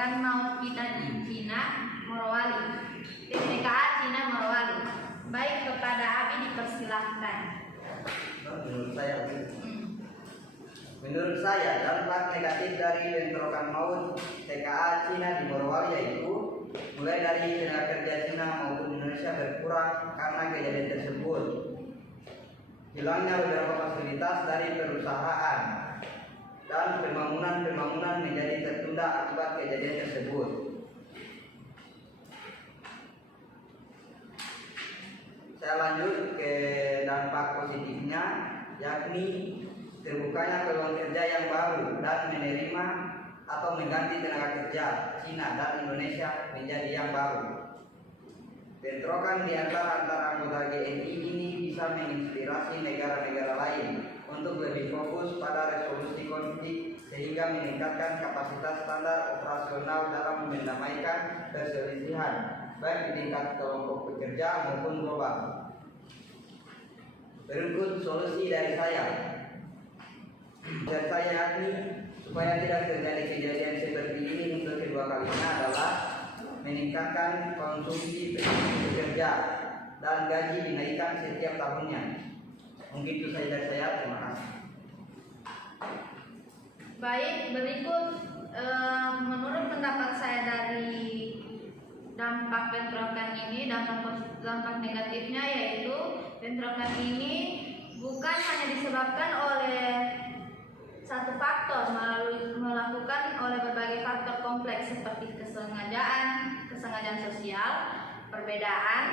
bentrokan maut kita di Cina Morowali. TKA Cina Morowali. Baik, kepada Abi dipersilahkan. Menurut saya dampak negatif dari bentrokan maut TKA Cina di Morowali yaitu mulai dari tenaga kerja Cina maupun Indonesia berkurang karena kejadian tersebut. Hilangnya beberapa fasilitas dari perusahaan dan pembangunan menjadi tertunda akibat kejadian tersebut. Saya lanjut ke dampak positifnya, yakni terbukanya peluang kerja yang baru dan menerima atau mengganti tenaga kerja Cina dan Indonesia menjadi yang baru. Bentrokan di antara anggota GNI ini bisa menginspirasi negara-negara lain untuk lebih fokus pada resolusi konflik sehingga meningkatkan kapasitas standar operasional dalam mendamaikan perselisihan baik di tingkat kelompok pekerja maupun global. Berikut solusi dari saya. Dan saya yakni supaya tidak terjadi kejadian seperti ini untuk kedua kalinya adalah meningkatkan konsumsi pekerja dan gaji dinaikkan setiap tahunnya. Mungkin itu saja dari saya. Terima kasih. Baik, berikut menurut pendapat saya dari dampak bentrokan ini, dampak negatifnya yaitu bentrokan ini bukan hanya disebabkan oleh satu faktor, melakukan oleh berbagai faktor kompleks seperti kesengajaan sosial, perbedaan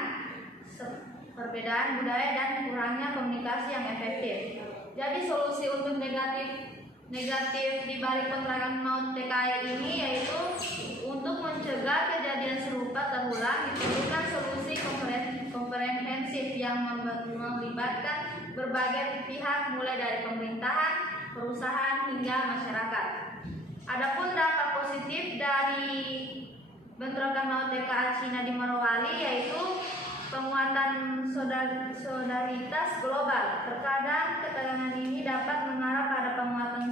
budaya dan kurangnya komunikasi yang efektif. Jadi solusi untuk negatif di balik bentrokan maut TKI ini yaitu untuk mencegah kejadian serupa terulang diperlukan solusi komprehensif yang melibatkan berbagai pihak mulai dari pemerintahan, perusahaan hingga masyarakat. Adapun dampak positif dari bentrokan maut TKA Cina di Morowali yaitu penguatan solidaritas global. Terkadang ketegangan ini dapat mengarah pada penguatan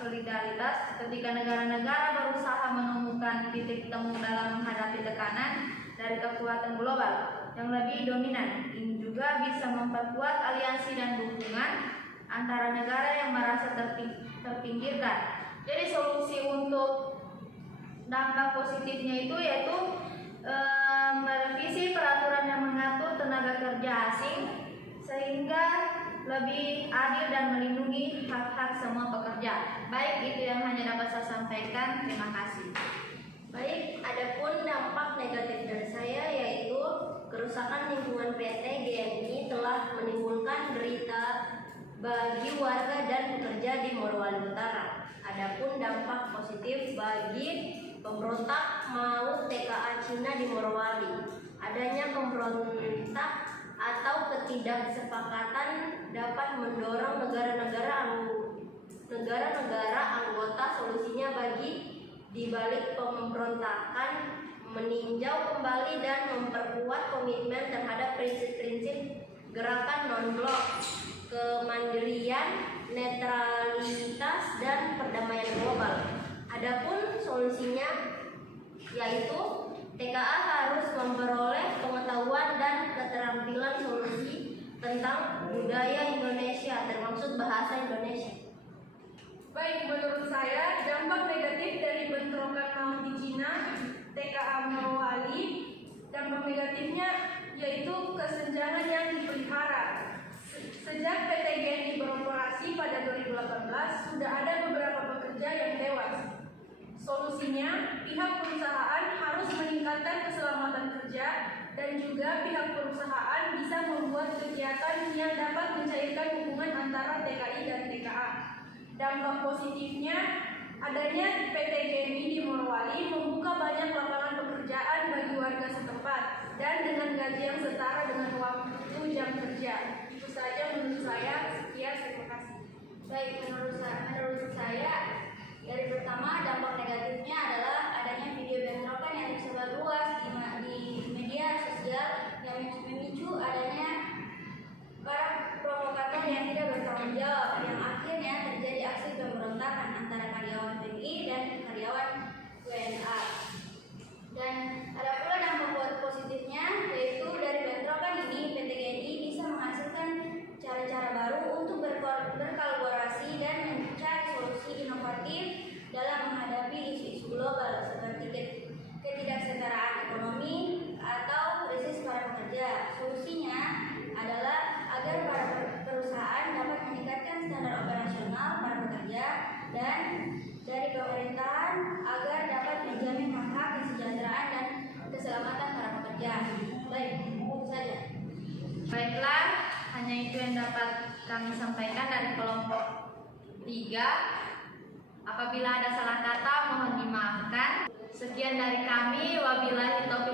solidaritas ketika negara-negara berusaha menemukan titik temu dalam menghadapi tekanan dari kekuatan global yang lebih dominan. Ini juga bisa memperkuat aliansi dan dukungan antara negara yang merasa terpinggirkan. Jadi solusi untuk dampak positifnya itu yaitu merevisi peraturan yang mengatur tenaga kerja asing sehingga lebih adil dan melindungi hak-hak semua pekerja. Baik, itu yang hanya dapat saya sampaikan. Terima kasih. Baik, adapun dampak negatif dari saya yaitu kerusakan lingkungan PT GNI telah menimbulkan derita bagi warga dan pekerja di Morowali Utara. Adapun dampak positif bagi pemberontak maut TKA Cina di Morowali, adanya pemberontak atau ketidaksepakatan dapat mendorong negara-negara anggota solusinya bagi dibalik pemberontakan meninjau kembali dan memperkuat komitmen terhadap prinsip-prinsip gerakan non-blok, kemandirian, netralitas, dan perdamaian global. Adapun solusinya yaitu TKA harus memperoleh pengetahuan dan keterampilan solusi tentang budaya Indonesia termasuk bahasa Indonesia. Baik, menurut saya dampak negatif dari bentrokan maut di Cina TKA Morowali, dampak negatifnya yaitu kesenjangan yang dipelihara. Sejak PT GNI beroperasi pada 2018 sudah ada beberapa pekerja yang tewas. Solusinya, pihak perusahaan harus meningkatkan keselamatan kerja dan juga pihak perusahaan bisa membuat kegiatan yang dapat mencairkan hubungan antara TKI dan TKA. Dampak positifnya, adanya PT GNI di Morowali membuka banyak lapangan pekerjaan bagi warga setempat dan dengan gaji yang setara dengan waktu jam kerja. Itu saja menurut saya. Sekian, terima kasih. Baik, menurut saya dari pertama dampak negatifnya adalah adanya video bentrokan yang tersebar luas di media sosial yang memicu adanya para provokator yang tidak bertanggung jawab yang akhirnya terjadi aksi pemberontakan antara karyawan PGI dan karyawan dapat kami sampaikan dari kelompok 3. Apabila ada salah kata mohon dimaafkan. Sekian dari kami. Wabillahi taufiq